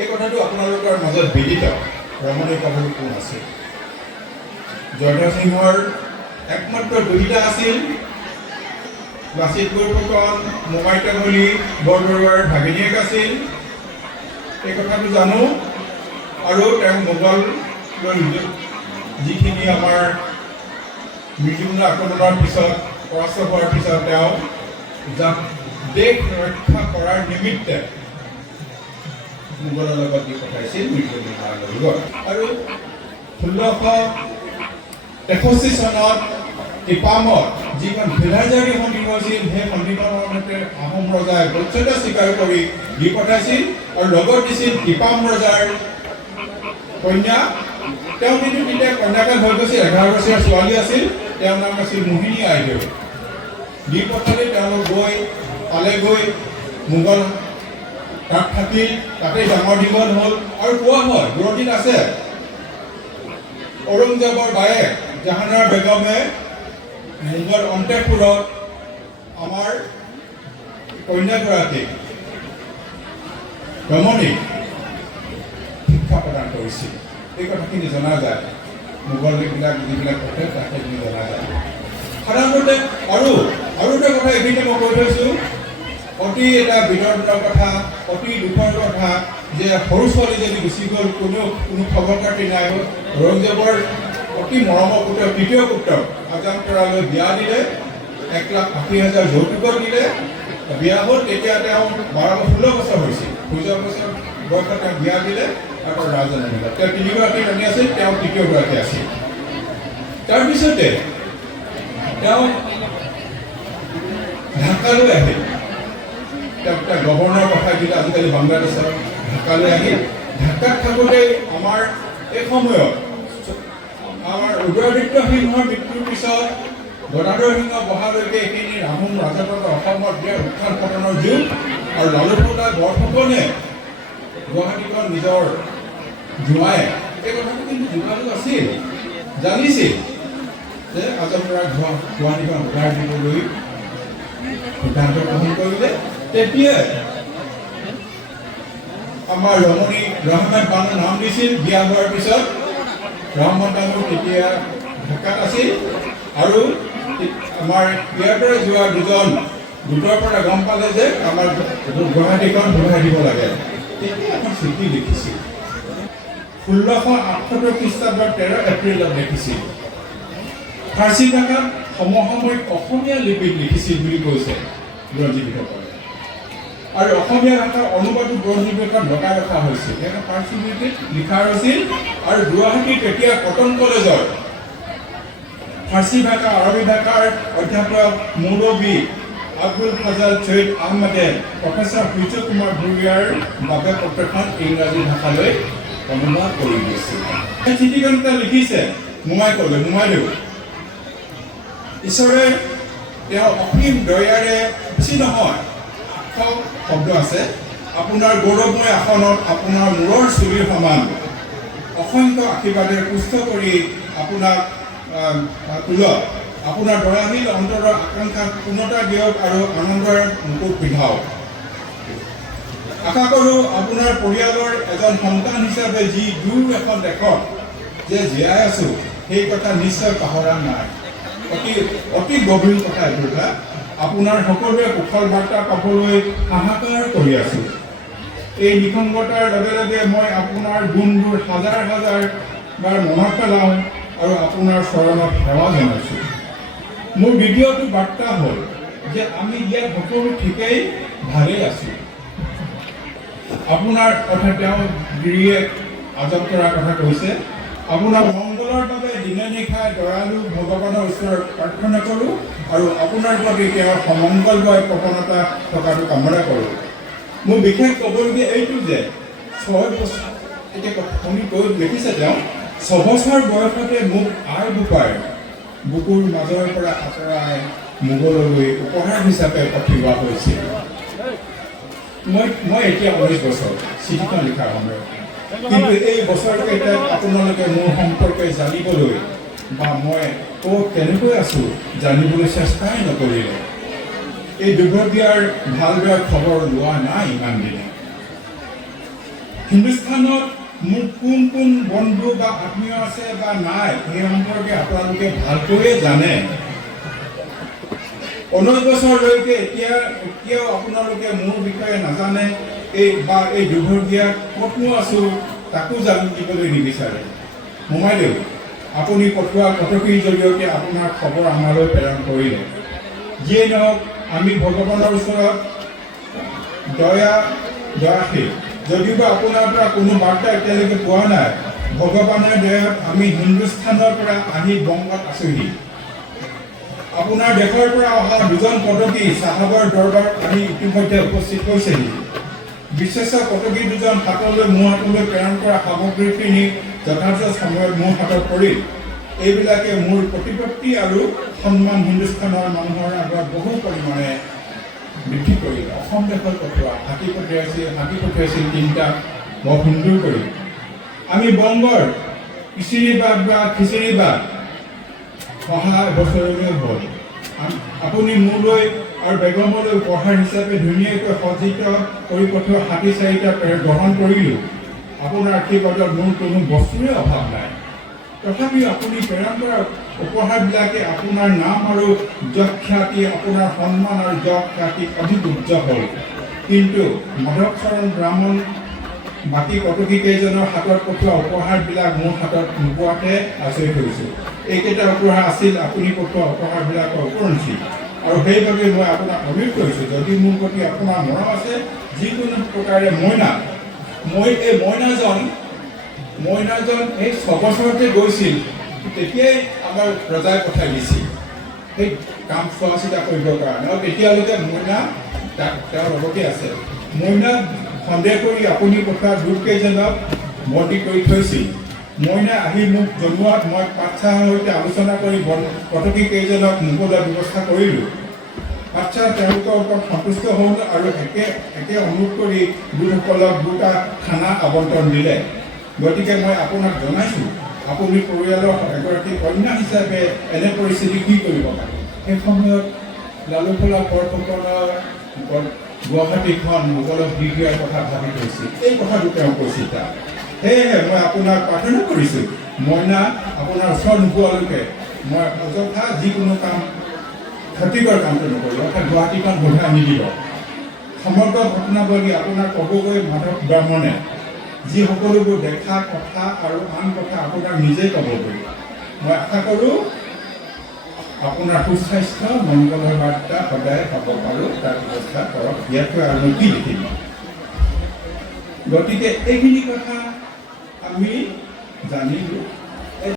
এই কথাটো আপোনালোকৰ মাজত বিদিত ৰমণী কবল কোন আছিল জয়ধ্বজ সিংহৰ একমাত্ৰ দুইটা আছিল লাচিত বৰফুকন মোমাই তামুলী বৰবৰুৱাৰ ভাগিনীয়েক আছিল এই কথাটো জানো আৰু তেওঁ মোগলৰ যিখিনি আমাৰ মৃত্যুঞ্জয় আক্ৰমণৰ পিছত পৰাস্ত হোৱাৰ পিছত তেওঁ দেশ ৰক্ষা কৰাৰ নিমিত্তে মোগলৰ লগত দি পঠাইছিল মৃত্যুঞ্জয় লগত আৰু 1663 চনত টিপামত যিখন ভিলাইজাৰী সন্ধি হৈছিল সেই সন্ধিখনৰ মতে আহোম ৰজাই বৈধতা স্বীকাৰ কৰি দি পঠাইছিল আৰু লগত দিছিল টিপাম ৰজাৰ কন্যা তেওঁ কিন্তু তেতিয়া কন্যাকাল হৈ গৈছিল 11 বছৰীয়া ছোৱালী আছিল তেওঁৰ নাম আছিল মোহিনী আইদেউ দি পঠালে তেওঁলোক গৈ পালে গৈ মোগল তাত থাকি তাতে ডাঙৰ দীঘল হ'ল আৰু কোৱা হয় বুৰঞ্জীত আছে ঔৰংজেবৰ বায়েক জাহানাৰা বেগমে মোগল অন্তঃপুৰত আমাৰ কন্যাগৰাকীক ৰমণীক শিক্ষা প্ৰদান কৰিছিল এই কথাখিনি জনা যায় মোগল যিবিলাক কথা তাকেখিনি জনা যায় সাধাৰণতে আৰু এটা কথা এইখিনিতে মই কৈ থৈছোঁ অতি এটা বিদৰ্ভৰ কথা অতি দুখৰ কথা যে সৰু ছোৱালীজনী গুচি গ'ল কোনো খবৰ কাটি নাই ঔৰংজেবৰ অতি মৰমৰ পুত্ৰ তৃতীয় পুত্ৰক আজামতৰালৈ বিয়া দিলে 1,80,000 যৌতুকত দিলে বিয়া হ'ল তেতিয়া তেওঁ 16 বছৰ হৈছিল 16 বছৰ বয়সত তেওঁ বিয়া দিলে আকৌ ৰাজধানী দিলে তেওঁ তিনিগৰাকী ৰাণী আছিল তেওঁ তৃতীয়গৰাকী আছিল তাৰপিছতে তেওঁ ঢাকালৈ আহিল তেওঁ গভৰ্ণৰ পঠাইছিল আজিকালি বাংলাদেশৰ ঢাকালৈ আহিল ঢাকাত থাকোঁতে আমাৰ এই সময়ত আমাৰ উদয়াদিত্য সিংহৰ মৃত্যুৰ পিছত গদাধৰ সিংহ বহালৈকে এইখিনি আহোম ৰাজতন্ত্ৰ অসমত বিৰাট উত্থান পতনৰ যুগ আৰু লালু প্ৰসাদ বৰফুকনে গুৱাহাটীখন নিজৰ জোঁৱাই এই কথাটো কিন্তু যোগাযোগ আছিল জানিছিল যে আজমতৰাক গুৱাহাটীখন উদ্ধাৰ দিবলৈ সিদ্ধান্ত গ্ৰহণ কৰিলে তেতিয়াই আমাৰ ৰমণী ৰহমান বানুৰ নাম দিছিল বিয়া হোৱাৰ পিছত ৰহমান বানু তেতিয়া ঢাকাত আছিল আৰু আমাৰ ইয়াৰ পৰা যোৱা দুজনৰ পৰা গম পালে যে আমাৰ গুৱাহাটীখন ঘূৰাই দিব লাগে তেতিয়া এখন চিঠি লিখিছিল 1678 খ্ৰীষ্টাব্দৰ 13 এপ্ৰিলত লিখিছিল ফাৰ্চী ভাষাত সমসাময়িক অসমীয়া লিপিত লিখিছিল বুলি কৈছে বুৰঞ্জীবিদসকলে আৰু অসমীয়া ভাষাৰ অনুবাদো বুৰঞ্জীবিদত লগাই ৰখা হৈছিল সেইখন ফাৰ্চী লিপিত লিখা হৈছিল আৰু গুৱাহাটী তেতিয়া কটন কলেজৰ ফাৰ্চী ভাষা আৰবী ভাষাৰ অধ্যাপক মৌলবী আব্দুল ফাজাল চৈয়দ আহমেদে প্ৰফেচাৰ সূৰ্য কুমাৰ ভূঞাৰ বাবে পত্ৰখন ইংৰাজী ভাষালৈ অনুবাদ কৰি দিছিল এই চিঠিখন লিখিছে মোমাইদেউ ঈশ্বৰে তেওঁ অসীম দয়াৰে বেছি নহয় শব্দ আছে আপোনাৰ গৌৰৱময় আসনত আপোনাৰ মূৰৰ চুলিৰ সমান অসংখ্য আশীৰ্বাদেৰে পুষ্ট কৰি আপোনাক তুলক আপোনাৰ দয়াশীল অন্তৰৰ আকাংক্ষাক পূৰ্ণতা দিয়ক আৰু আনন্দৰ মুকুট পিন্ধাওক আশা কৰোঁ আপোনাৰ পৰিয়ালৰ এজন সন্তান হিচাপে যি দূৰ এখন দেশত যে জীয়াই আছোঁ সেই কথা নিশ্চয় পাহৰা নাই অতি গভীৰ কথা এইটো আপোনাৰ সকলোৱে কুশল বাৰ্তা পাবলৈ হাহাকাৰ কৰি আছোঁ এই নিসংগতাৰ লগে লগে মই আপোনাৰ গুণবোৰ হাজাৰ বাৰ মনত পেলাওঁ আৰু আপোনাৰ চৰণত সেৱা জনাইছোঁ মোৰ দ্বিতীয়টো বাৰ্তা হ'ল যে আমি ইয়াত সকলো ঠিকেই ভালেই আছোঁ আপোনাৰ কথা তেওঁ গিৰিয়েক আজমতৰাৰ কথা কৈছে আপোনাৰ মংগলৰ বাবে দিনে নিশাই দয়ালু ভগৱানৰ ওচৰত প্ৰাৰ্থনা কৰোঁ আৰু আপোনাৰ প্ৰতি তেওঁৰ সমংগলময় প্ৰৱণতা থকাটো কামনা কৰোঁ মোৰ বিশেষ ক'বলগীয়া এইটো যে 6 বছৰ এতিয়া শুনি কৈ লিখিছে তেওঁ 6 বছৰ বয়সতে মোক আই বোপাই বুকুৰ মাজৰ পৰা আঁতৰাই মোগললৈ উপহাৰ হিচাপে পঠিওৱা হৈছিল মই এতিয়া 19 বছৰ চিঠিখন লিখাৰ সময়ত কিন্তু এই বছৰকেইটাত আপোনালোকে মোৰ সম্পৰ্কে জানিবলৈ বা মই ক'ত কেনেকৈ আছোঁ জানিবলৈ চেষ্টাই নকৰিলে এই দুৰ্ভাগ্যৰ ভাল বেয়া খবৰ লোৱা নাই ইমান দিনে হিন্দুস্থানত মোৰ কোন কোন বন্ধু বা আত্মীয় আছে বা নাই সেই সম্পৰ্কে আপোনালোকে ভালকৈয়ে জানে। 19 বছৰলৈকে এতিয়াও আপোনালোকে মোৰ বিষয়ে নাজানে, এই দুৰ্ভগীয়া ক'তনো আছোঁ তাকো জানিবলৈ নিবিচাৰে। মোমাইদেউ, আপুনি পঠোৱা কটকীৰ জৰিয়তে আপোনাৰ খবৰ আমালৈ প্ৰেৰণ কৰিলে। যিয়ে নহওক, আমি ভগৱানৰ ওচৰত দয়াশীল। যদিওবা আপোনাৰ পৰা কোনো বাৰ্তা এতিয়ালৈকে পোৱা নাই, ভগৱানৰ দয়াত আমি হিন্দুস্থানৰ পৰা আহি বংগত আছোহি। আপোনাৰ দেশৰ পৰা অহা 2জন কটকী চাহাবৰ দৰবাৰত আহি ইতিমধ্যে উপস্থিত হৈছেহি। বিশেষ কটকী 2জন হাতলৈ মোৰ হাতলৈ প্ৰেৰণ কৰা সামগ্ৰীখিনি যথাযথ সময়ত মোৰ হাতত পৰিল। এইবিলাকে মোৰ প্ৰতিপত্তি আৰু সন্মান হিন্দুস্থানৰ মানুহৰ আগত বহু পৰিমাণে বৃদ্ধি কৰিল। অসম দেশৰ পঠোৱা হাতী পঠিয়াইছিল 3টা বৰ সুন্দৰ কৰি। আমি বংগৰ কিচিৰিবাগ বা খিচিৰিবাগ অহা বছৰলৈ হ'ল। আপুনি মোলৈ আৰু বেগমলৈ উপহাৰ হিচাপে ধুনীয়াকৈ সজ্জিত কৰি পঠোৱা হাতী 4টা গ্ৰহণ কৰিলোঁ। আপোনাৰ আশীৰ্বাদত মোৰ কোনো বস্তুৰে অভাৱ নাই। তথাপিও আপুনি প্ৰেৰণ কৰা উপহাৰবিলাকে আপোনাৰ নাম আৰু যশ খ্যাতি, আপোনাৰ সন্মান আৰু যশ খ্যাতি অধিক উজ্জ্বল হ'ল। কিন্তু মাধৱচৰণ ব্ৰাহ্মণ বাকী কটকীকেইজনৰ হাতত পঠোৱা উপহাৰবিলাক মোৰ হাতত নোপোৱাতে আচৰিত হৈছোঁ। এইকেইটা উপহাৰ আছিল আপুনি পঠোৱা উপহাৰবিলাকৰ ওপৰঞ্চি, আৰু সেইবাবে মই আপোনাক অনুৰোধ কৰিছোঁ, যদি মোৰ প্ৰতি আপোনাৰ মৰম আছে, যিকোনো প্ৰকাৰে এই মইনাজন এই 6 বছৰতে গৈছিল, তেতিয়াই আমাৰ ৰজাই পঠাই দিছিল সেই কাম চোৱা চিতা কৰিবৰ কাৰণে, আৰু তেতিয়ালৈকে মইনা তেওঁৰ লগতে আছে। মইনাক সন্দেহ কৰি আপুনি পঠোৱা দূতকেইজনক বন্দী কৰি থৈছিল। মইনা আহি মোক জনোৱাত মই পাঠশালাৰ সৈতে আলোচনা কৰি কটকীকেইজনক মোকলোৱাৰ ব্যৱস্থা কৰিলোঁ। পাঠশালা তেওঁলোকৰ ওপৰত সন্তুষ্ট হ'ল আৰু একে অনুৰোধ কৰি দূতসকলক 2টা থানা আবণ্টন দিলে। গতিকে মই আপোনাক জনাইছোঁ, আপুনি পৰিয়ালৰ এগৰাকী কন্যা হিচাপে এনে পৰিস্থিতি কি কৰিব পাৰে। সেই সময়ত লালুকলা বৰফুকনৰ গুৱাহাটীখন মোগলক দি দিয়াৰ কথা ভাবি থৈছিল। এই কথাটো তেওঁ কৈছিল। সেয়েহে মই আপোনাক প্ৰাৰ্থনা কৰিছোঁ, মইনা আপোনাৰ ওচৰ নোপোৱালৈকে মই অযথা যিকোনো কাম ক্ষতিকৰ কামটো নকৰিব, অৰ্থাৎ গুৱাহাটীখন ঘূৰাই আনি দিব। সমগ্ৰ ঘটনাৱলী আপোনাক ক'বগৈ মাধৱ ব্ৰাহ্মণে। যি সকলোবোৰ দেখা কথা আৰু আন কথা আপোনাক নিজেই ক'বগৈ। মই আশা কৰোঁ আপোনাৰ সুস্বাস্থ্য মংগলৰ বাৰ্তা সদায় পাব পাৰোঁ, তাৰ ব্যৱস্থা কৰক। ইয়াতকৈ আৰু কি লিখিম। গতিকে এইখিনি কথা আমি জানিলোঁ।